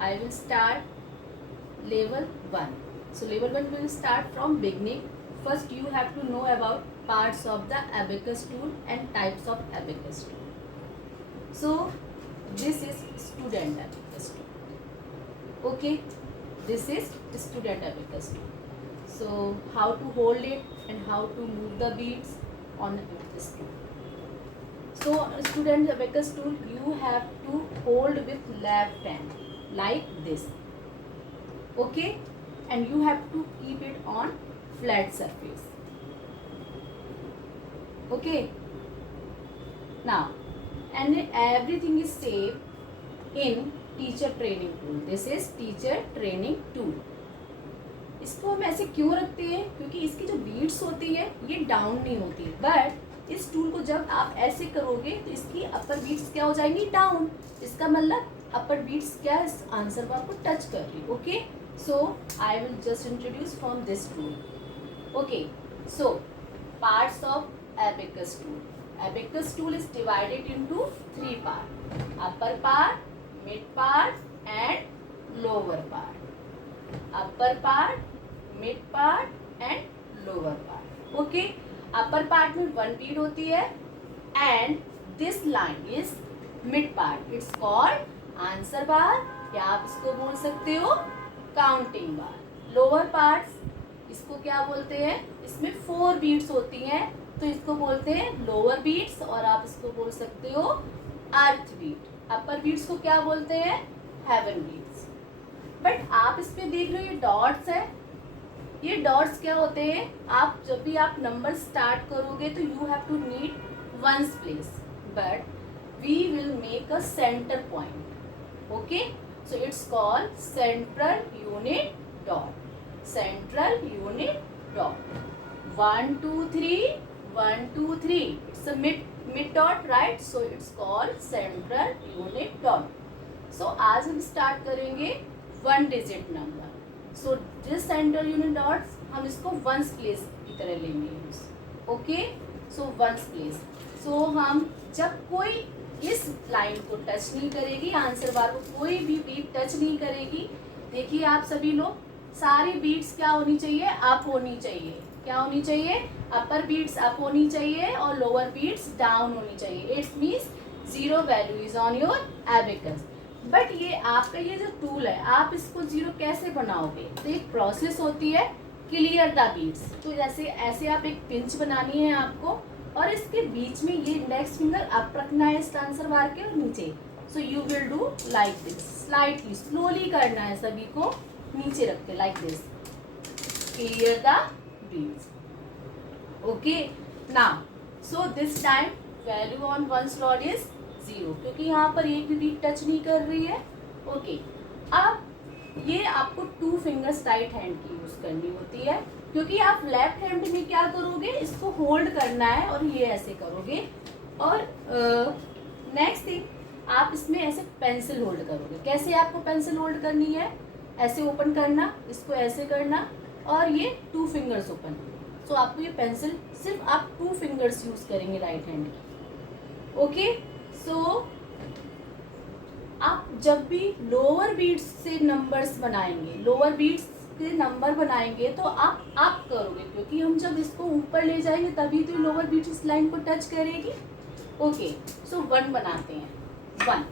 I will start level 1. So level 1 will start from beginning. First you have to know about parts of the abacus tool and types of abacus tool. So this is student abacus tool. Okay, this is student abacus tool. So how to hold it and how to move the beads on this tool. So student abacus tool, you have to hold with left hand like this. Okay, and you have to keep it on flat surface. Okay, now and everything is saved in teacher training tool. This is teacher training tool. इसको हम ऐसे क्यों रखते हैं? क्योंकि इसकी जो beats होती है ये डाउन नहीं होती, बट इस टूल को जब आप ऐसे करोगे तो इसकी अपर बीट्स क्या हो जाएंगी? डाउन. इसका मतलब अपर बीट्स क्या इस आंसर बार को टच कर रही. Okay, so I will just introduce from this tool. Okay, so parts of abacus tool. Abacus tool is divided into 3 parts: upper part, mid part and lower part. Upper part, mid part and lower part. Okay, upper part में 1 bead होती है and this line is mid part. It's called answer bar या आप इसको बोल सकते हो counting bar. Lower parts इसको क्या बोलते हैं? इसमें 4 beads होती हैं तो इसको बोलते हैं लोअर बीट्स और आप इसको बोल सकते हो अर्थ बीट. अपर बीट्स को क्या बोलते हैं? Haven beats. बट आप इसमें देख रहे हो ये डॉट्स है. ये डॉट्स क्या होते हैं? आप जब भी आप नंबर स्टार्ट करोगे तो you have to need ones place, but we will make a centre point. Okay, so it's called central unit dot. Central unit dot. 1 2 3 1 2 3. It's a mid dot, right? So it's called central unit dot. So आज हम start करेंगे 1 digit number. So this central unit dots हम इसको ones place की तरह लेंगे. Okay, so once place. So हम जब कोई इस लाइन को टच नहीं करेगी, आंसर बार को कोई भी बीट टच नहीं करेगी. देखिए आप सभी लोग, सारी बीट्स क्या होनी चाहिए? अप होनी चाहिए. क्या होनी चाहिए? अपर बीट्स अप होनी चाहिए और लोअर बीट्स डाउन होनी चाहिए. It's means 0 value is on your abacus. But ये आपका ये जो टूल है, आप इसको 0 कैसे बनाओगे? तो एक प्रोसेस होती है, क्लियर द बीट्स. तो जैसे ऐसे आप एक पिंच बनानी है आपको और इसके बीच में ये इंडेक्स फिंगर अप रखना है इस आंसर बार के और नीचे. So you will do like this. Slightly slowly करना है सभी को, नीचे रख के like this. Clear the beads. Okay, now so this time value on one slot is 0 क्योंकि यहाँ पर एक भी बीट टच नहीं कर रही है. ओके, अब ये आपको 2 फिंगर्स राइट हैंड की यूज करनी होती है क्योंकि आप लेफ्ट हैंड में क्या करोगे? इसको होल्ड करना है और ये ऐसे करोगे. और नेक्स्ट थिंग, आप इसमें ऐसे पेंसिल होल्ड करोगे. कैसे आपको पेंसिल होल्ड करनी है? ऐसे ओपन करना, इसको ऐसे करना और ये 2 फिंगर्स ओपन. सो आपको ये पेंसिल सिर्फ आप 2 फिंगर्स यूज करेंगे राइट हैंड की. ओके, सो आप जब भी लोअर बीट्स से नंबर्स बनाएंगे, लोअर बीट्स के नंबर बनाएंगे तो आप अप करोगे क्योंकि हम जब इसको ऊपर ले जाएंगे तभी तो लोअर बीट्स इस लाइन को टच करेगी. ओके, सो 1 बनाते हैं. 1.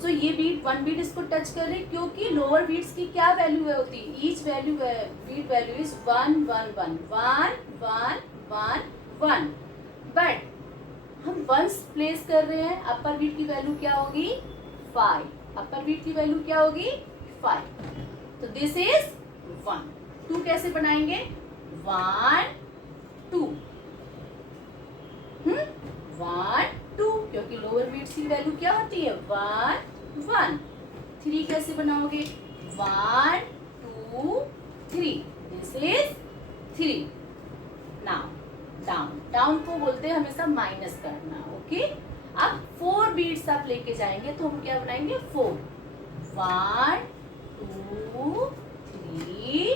सो ये बीट 1 बीट इसको टच कर रही क्योंकि लोअर बीट्स की क्या वैल्यू होती है? Each value beat value is 1 1 1 1 1 1 1. But हम वंस प्लेस कर रहे हैं. अपर बीट की वैल्यू क्या होगी? 5. अपर बीट की वैल्यू क्या होगी? 5. तो दिस इज 1. 2 कैसे बनाएंगे? 1 2. 1 2 क्योंकि लोअर बीट्स की वैल्यू क्या होती है? 1 1. 3 कैसे बनाओगे? 1 2 3. This is 3. Now down. Down को बोलते हैं हमेशा माइनस करना. ओके, अब 4 बीट्स आप लेके जाएंगे तो हम क्या बनाएंगे? 4. 1 2 3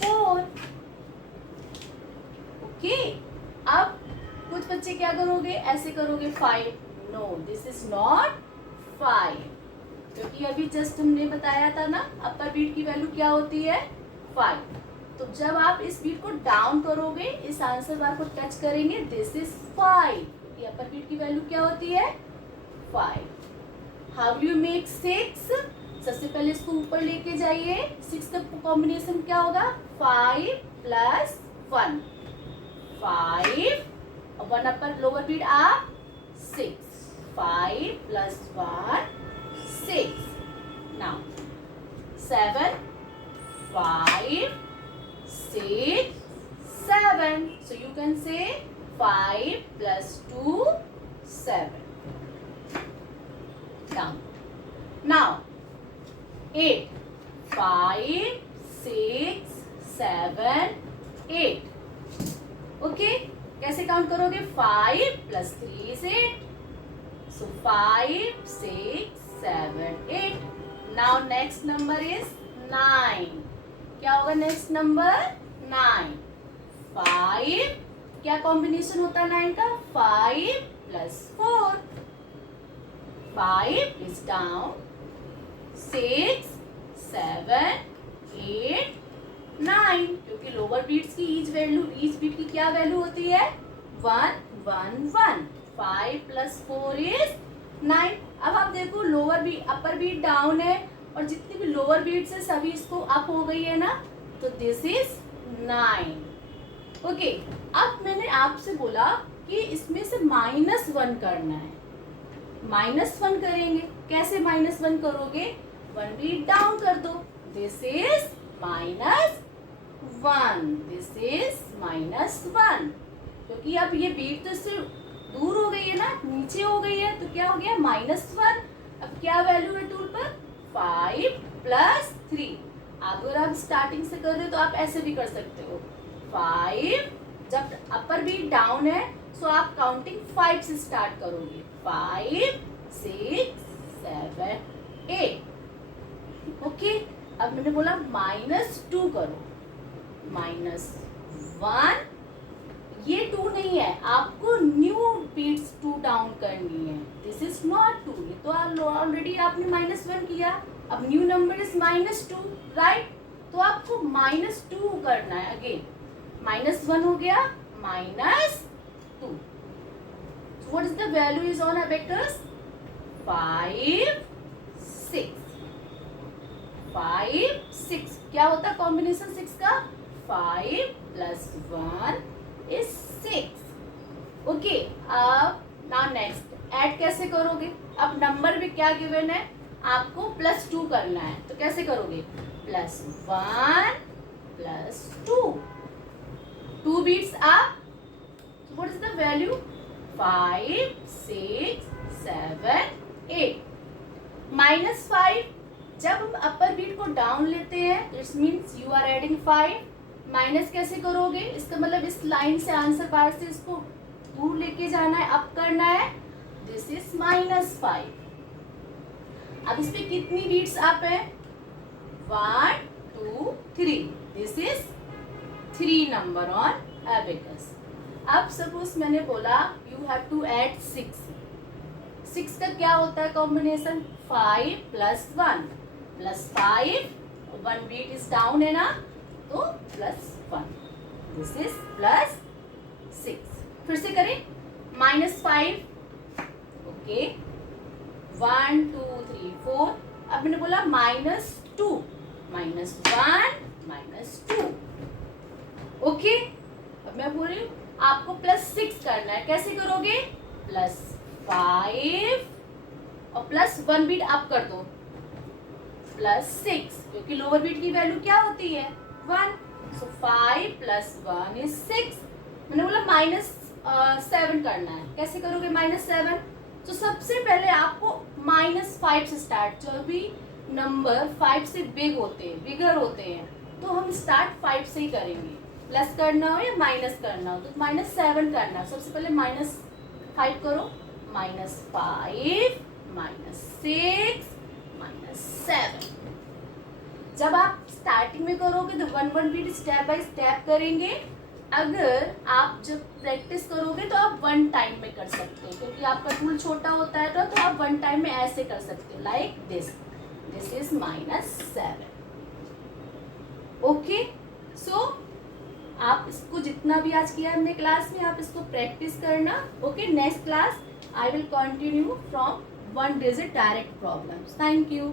4. ओके, अब कुछ बच्चे क्या करोगे? ऐसे करोगे 5. नो, दिस इज नॉट 5 क्योंकि अभी जस्ट हमने बताया था ना, अपर बीट की वैल्यू क्या होती है 5। तो जब आप इस बीट को डाउन करोगे, इस आंसर बार को टच करेंगे, दिस इज 5। ये अपर बीट की वैल्यू क्या होती है 5। How you make 6? सबसे पहले इसको ऊपर लेके जाइए। 6 का कॉम्बिनेशन क्या होगा 5 प्लस 1, 5 और 1 अपर लोअर बीट आप 6, 5 plus 1 6. Now 7, 5, 6, 7. So you can say 5 plus 2 7. Down. Now 8, 5, 6, 7, 8. Okay, कैसे काउंट करोगे 5 plus 3 is 8. So 5, 6, 7, 8. Now next number is 9. क्या होगा नेक्स्ट नंबर 9? 5, क्या कॉम्बिनेशन होता है 9 का 5 plus 4. 5 is down. 6, 7, 8, 9. क्योंकि लोअर बीट्स की ईच बीट की क्या वैल्यू होती है 1, 1, 1. 5 plus 4 is 9. अब आप देखो लोअर बीट अपर बीट डाउन है और जितनी भी लोअर बीट्स है सभी इसको अप हो गई है ना, तो दिस इज 9. ओके, अब मैंने आपसे बोला कि इसमें से -1 करना है। -1 करेंगे, कैसे -1 करोगे 1 बीट डाउन कर दो, दिस इज -1, दिस इज -1। क्योंकि अब ये बीट तो इससे दूर हो गई है ना, नीचे हो गई है, तो क्या हो गया -1। अब क्या वैल्यू है टूल पर 5 plus 3। अगर आप स्टार्टिंग से कर रहे हो तो आप ऐसे भी कर सकते हो 5, जब अपर बीट डाउन है सो आप काउंटिंग 5 से स्टार्ट करोगे 5, 6, 7, 8। ओके, अब मैंने बोला -2 करो, -1, ये 2 नहीं है, आपको न्यू बीट्स 2 डाउन करनी है, दिस इज नॉट 2। ये तो ऑलरेडी आपने -1 किया, अब न्यू नंबर इज -2, राइट? तो आपको -2 करना है अगेन, -1 हो गया -2। So what is the value is on abacus 5, 6, 5, 6। क्या होता है कॉम्बिनेशन 6 का 5 plus 1 is 6। ओके, अब नाउ नेक्स्ट ऐड कैसे करोगे? अब नंबर भी क्या गिवन है, आपको +2 करना है, तो कैसे करोगे +1 +2, 2 beats up. So what is the value 5, 6, 7, 8। -5, जब हम अपर बीट को डाउन लेते हैं it's means you are adding 5। Minus कैसे करोगे, इसका मतलब इस लाइन से आंसर बार से इसको दूर लेके जाना है, अप करना है, दिस इज -5। अब इस पे कितनी बीट्स अप है 1, 2, 3, this is 3 number on abacus। अब सपोज मैंने बोला यू हैव टू ऐड 6। 6 का क्या होता है combination 5 plus 1 plus 5, 1 beat is down है ना, तो +1, दिस इज +6। फिर से करें -5, ओके 1, 2, 3, 4। अब मैंने बोला -2, -1, -2। ओके, अब मैं बोल रही हूँ आपको +6 करना है, कैसे करोगे +5 और +1 बीट अप कर दो +6, क्योंकि लोअर बीट की वैल्यू क्या होती है 1। सो 5 plus 1 is 6। मैंने बोला -7 करना है, कैसे करोगे -7? तो सबसे पहले आपको -5 से स्टार्ट, जो भी नंबर 5 से बिगर होते हैं तो हम स्टार्ट 5 से ही करेंगे, प्लस करना हो या माइनस करना हो, तो -7 करना। सबसे पहले -5 करो, -5, -6, -7। जब आप स्टार्टिंग में करोगे तो 1 बीट स्टेप बाय स्टेप करेंगे। अगर आप जब प्रैक्टिस करोगे तो आप 1 टाइम में कर सकते हो, क्योंकि आपका टूल छोटा होता है तो आप 1 टाइम में ऐसे कर सकते हो, like this. This is -7. Okay, so आप इसको जितना भी आज किया हमने क्लास में, आप इसको प्रैक्टिस करना. Okay, next class I will continue from one digit direct problems. Thank you.